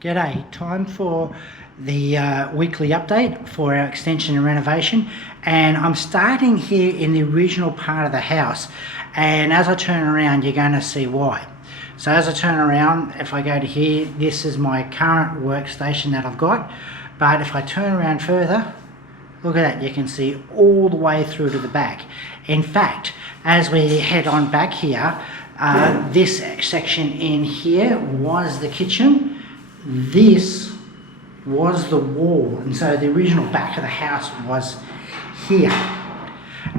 G'day, time for the weekly update for our extension and renovation, and I'm starting here in the original part of the house, and as I turn around you're going to see why. So as I turn around, if I go to here, this is my current workstation that I've got, but if I turn around further, look at that, you can see all the way through to the back. In fact, as we head on back here, this section in here was the kitchen. This was the wall, and so the original back of the house was here.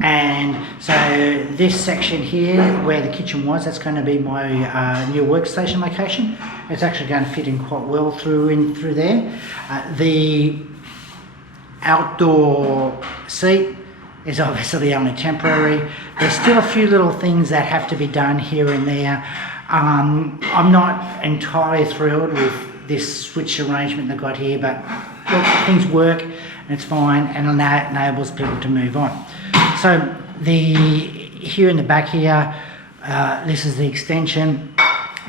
And so this section here where the kitchen was, that's going to be my new workstation location. It's actually going to fit in quite well through there. The outdoor seat is obviously only temporary. There's still a few little things that have to be done here and there. I'm not entirely thrilled with this switch arrangement they've got here, but look, things work and it's fine, and that enables people to move on. So here in the back here, this is the extension,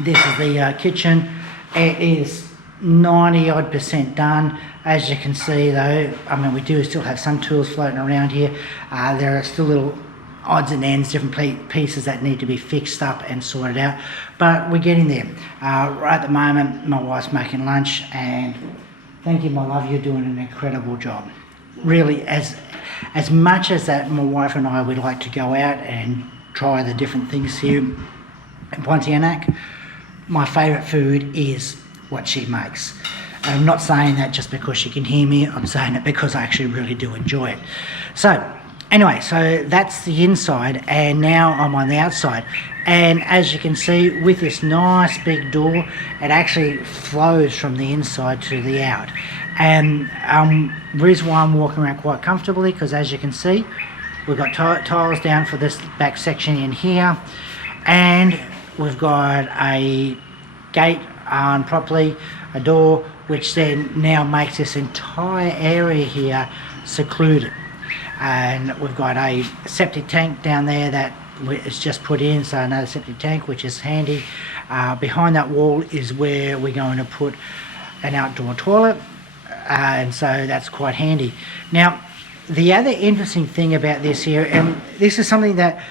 this is the kitchen. It is 90% done. As you can see though, I mean, we do still have some tools floating around here. There are still little odds and ends, different pieces that need to be fixed up and sorted out, but we're getting there. Right at the moment, my wife's making lunch, and thank you, my love, you're doing an incredible job. Really, as much as that my wife and I would like to go out and try the different things here in Pontianak, my favourite food is what she makes. I'm not saying that just because she can hear me, I'm saying it because I actually really do enjoy it. So anyway, so that's the inside, and now I'm on the outside. And as you can see, with this nice big door, it actually flows from the inside to the out. And the reason why I'm walking around quite comfortably, because as you can see, we've got tiles down for this back section in here, and we've got a gate on properly, a door, which then now makes this entire area here secluded. And we've got a septic tank down there that is just put in, so another septic tank, which is handy. Behind that wall is where we're going to put an outdoor toilet, and so that's quite handy. Now, the other interesting thing about this here, and this is something that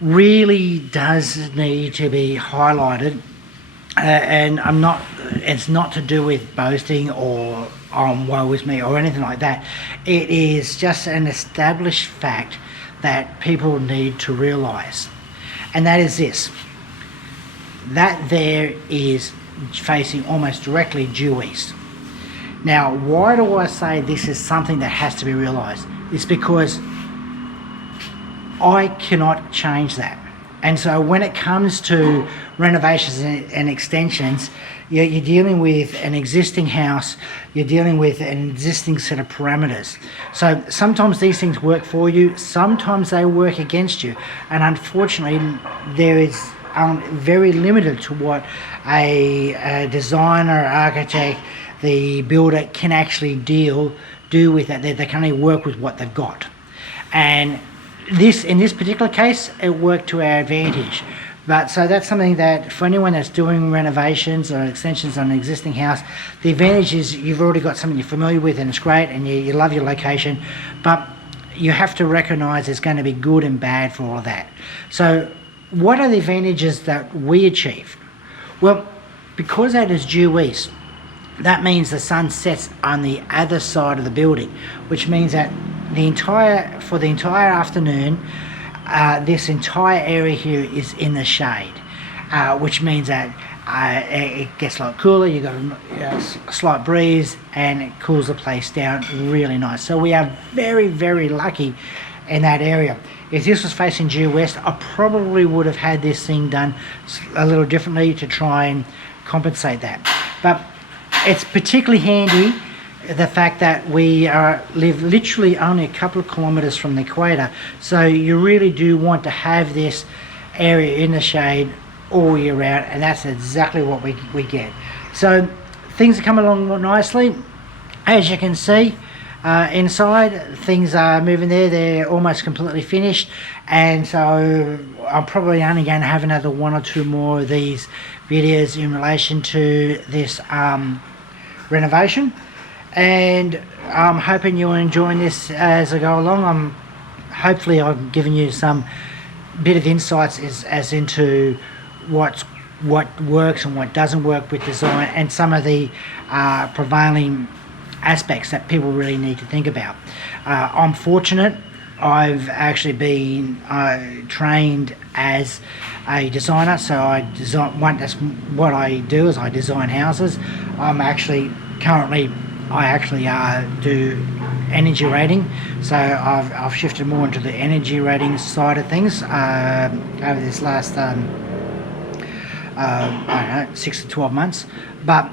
really does need to be highlighted, and it's not to do with boasting or woe is me or anything like that. It is just an established fact that people need to realise, and that is this: that there is facing almost directly due east. Now, why do I say this is something that has to be realised? It's because I cannot change that. And so when it comes to renovations and extensions, you're dealing with an existing house, you're dealing with an existing set of parameters. So sometimes these things work for you, sometimes they work against you. And unfortunately, there is very limited to what a designer, architect, the builder can actually do with that. They can only work with what they've got. And in this particular case, it worked to our advantage. But so that's something that for anyone that's doing renovations or extensions on an existing house, the advantage is you've already got something you're familiar with and it's great, and you love your location, but you have to recognise there's going to be good and bad for all of that. So what are the advantages that we achieve? Well, because that is due east, that means the sun sets on the other side of the building, which means that for the entire afternoon, this entire area here is in the shade, which means that it gets a lot cooler. You got a slight breeze, and it cools the place down really nice. So we are very, very lucky in that area. If this was facing due west, I probably would have had this thing done a little differently to try and compensate that. But it's particularly handy the fact that we live literally only a couple of kilometres from the equator, so you really do want to have this area in the shade all year round, and that's exactly what we get. So things are coming along nicely. As you can see, inside things are moving there. They're almost completely finished, and so I'm probably only going to have another one or two more of these videos in relation to this renovation, and I'm hoping you're enjoying this as I go along. Hopefully I've given you some bit of insights as into what works and what doesn't work with design, and some of the prevailing aspects that people really need to think about. I'm fortunate. I've actually been trained as a designer, so that's what I do, is I design houses. I do energy rating, so I've shifted more into the energy rating side of things over this last I don't know, 6 to 12 months. But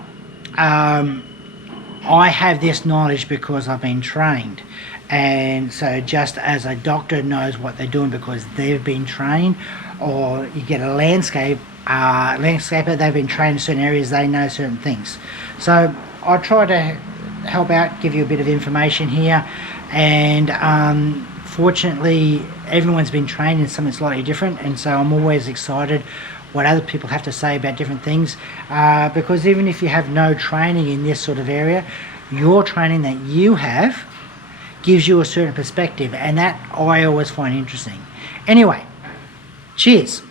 I have this knowledge because I've been trained, and so just as a doctor knows what they're doing because they've been trained, or you get a landscaper, they've been trained in certain areas, they know certain things. So I try to help out, give you a bit of information here, and fortunately everyone's been trained in something slightly different, and so I'm always excited what other people have to say about different things, because even if you have no training in this sort of area, your training that you have gives you a certain perspective, and that I always find interesting. Anyway, cheers.